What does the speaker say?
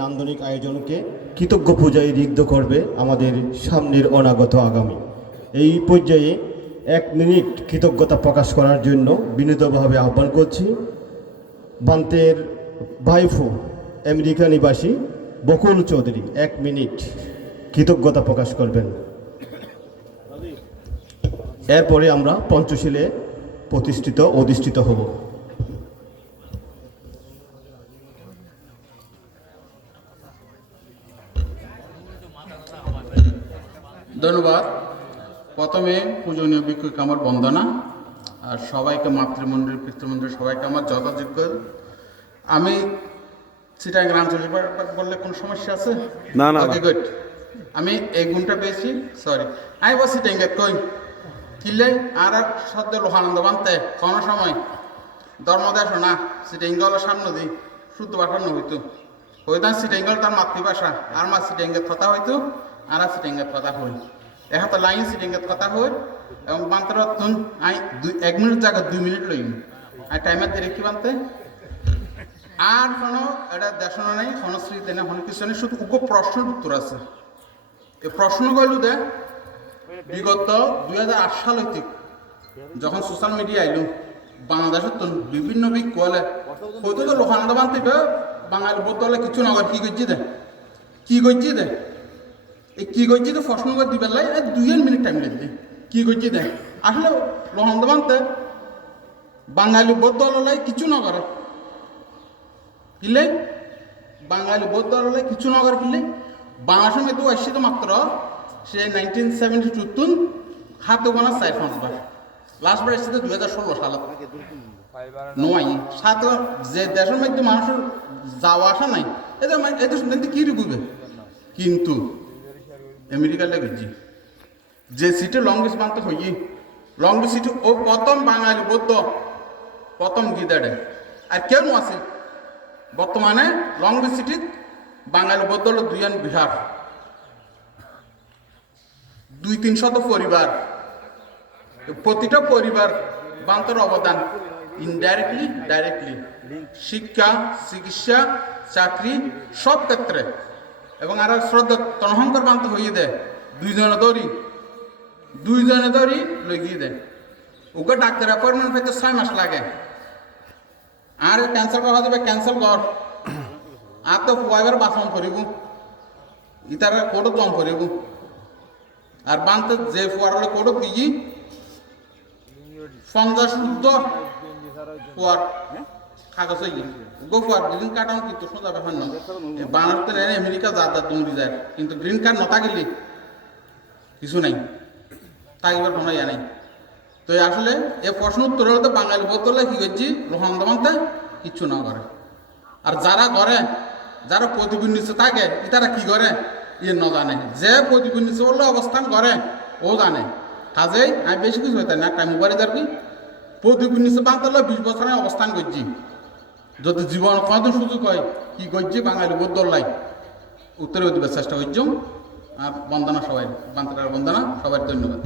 নান্দনিক আয়োজনকে কৃতজ্ঞ পূজায় রিগ্ধ করবে আমাদের সামনের অনাগত আগামী। এই পর্যায়ে এক মিনিট কৃতজ্ঞতা প্রকাশ করার জন্য বিনীতভাবে আহ্বান করছি বান্তের ভাইফো আমেরিকা নিবাসী বকুল চৌধুরী, এক মিনিট কৃতজ্ঞতা প্রকাশ করবেন। এরপরে আমরা পঞ্চশীলে প্রতিষ্ঠিত, অধিষ্ঠিত হব। ধন্যবাদ। প্রথমে পূজনীয় ভিক্ষুক আমার বন্দনা আর সবাইকে মাতৃমণ্ডলী পিতৃমণ্ডলী সবাইকে আমার যথাযোগ্য। আমি সিটাং আঞ্চলিক বললে কোনো সমস্যা আছে? না, না, গুড আমি এই গুণটা পেয়েছি সরি আমি বসি টেঙ্গে কই? কিনলে আর আর সদ্য লোহানন্দ বানতে কোনো সময়। ধর্মদেশ না সিটেঙ্গল সামনে দিই শুদ্ধ ভাষা নহিত হইতাম সিটেঙ্গল তার মাতৃভাষা আর মা সিটেঙ্গের কথা হইতো। আর সিটেঙ্গের কথা হই এহাতে লাইন সিটেঙ্গের কথা হই এবং বান্তর তুন আই এক মিনিট জায়গা দুই মিনিট লইম। আর টাইমের দিয়ে কি বানতে। আর কোনো এটা দেশনা নেই স্মৃতি নেই কোনো কিছু নেই, শুধু উপ প্রশ্নের উত্তর আছে। এই প্রশ্ন কইল দে বিগত দুই হাজার আট সাল হইতে যখন সোশ্যাল মিডিয়া আইলো, বাংলাদেশের তো বিভিন্ন বিক কোয়ালে, হয়তো তো লোকানন্দ বান্তিবে বাঙালি বদলে কিছু নগর কি করছি দে? কি করছি দে? এই কি করছি তো প্রশ্ন করে দিবে লাই এই দুই মিনিট টাইম লাগবে। কি করছি দেখ। আসলে লোকানন্দ বান্তে বাঙালি বদলে কিছু নগরে কিলে বাঙালি বৌদ্ধ হলে কিছু নগর কিলে বাংলা সঙ্গে তো আসছে তো মাত্র। সে নাইনটিন সেভেন্টি টু তুন হাতে গোনা চার বার এসেছে দুই হাজার ষোলো সালত নয়, সাত যে দেশের মধ্যে মানুষের যাওয়া আসা নাই, এদের এদের শুনতে কি রুবিবে কিন্তু আমেরিকার লেগেছি যে সিটে লংগেস্ট বানতে হই লংগেস্ট সিটে ও প্রথম বাঙালি বৌদ্ধ প্রথম গিদাড়ে আর কেন আছে বর্তমানে লং সিটিত বাঙালি বৌদ্ধ বদল দুইয়ান বিহার দুই তিন শত পরিবার প্রতিটা পরিবার বান্তর অবদান ইনডাইরেক্টলি ডাইরেক্টলি শিক্ষা চিকিৎসা চাকরি সব ক্ষেত্রে এবং আর শ্রদ্ধা তনহংকর বান্ত হইয়ে দেয়। দুইজনে দৌড়ি দুইজনে দৌড়ি লগিয়ে দেয়। ওকে ডাক্তার অ্যাপয়েন্টমেন্ট পেতে ছয় মাস লাগে। আর ক্যান্সেল করা যাবে ক্যান্সেল কর। আর তো পুয়াইবার বাসন করিব ইতার কোটো দম করিব আর বানতে যে ফুয়ারলে কোটো পিজি পঞ্চাশ ফুয়ার কাগজ হয়ে গ্রিন কার্ড আমার কিন্তু সোজা ব্যাপার না। আমেরিকা যা যা দৌড়ি যায় কিন্তু গ্রিন কার্ড নতা গেলি কিছু নাই। থাকিবার কোনো ইয়া নাই। তো আসলে এ প্রশ্ন উত্তর হলে তো বাঙালি বদলে কি করছি? লোহান দমানতে কিচ্ছু না করে। আর যারা করে, যারা প্রতিদিন নিচে থাকে, তারা কি করে? ইয়ে ন জানে। যে প্রতিদিন নিচে বললে অবস্থান করে, ও জানে। কাজেই আমি বেশি কিছু হইতে না। টাইম বাড়ি যার কি। প্রতিদিন নিচে বাঁধলে বিশ বছর অবস্থান করছি। যদি জীবন কত শুধু কয় কি করছি? বাঙালি বদলাই উত্তরে দিবার চেষ্টা করছি। বন্দনা সবাই বান্তার বন্দনা সবাই ধন্যবাদ।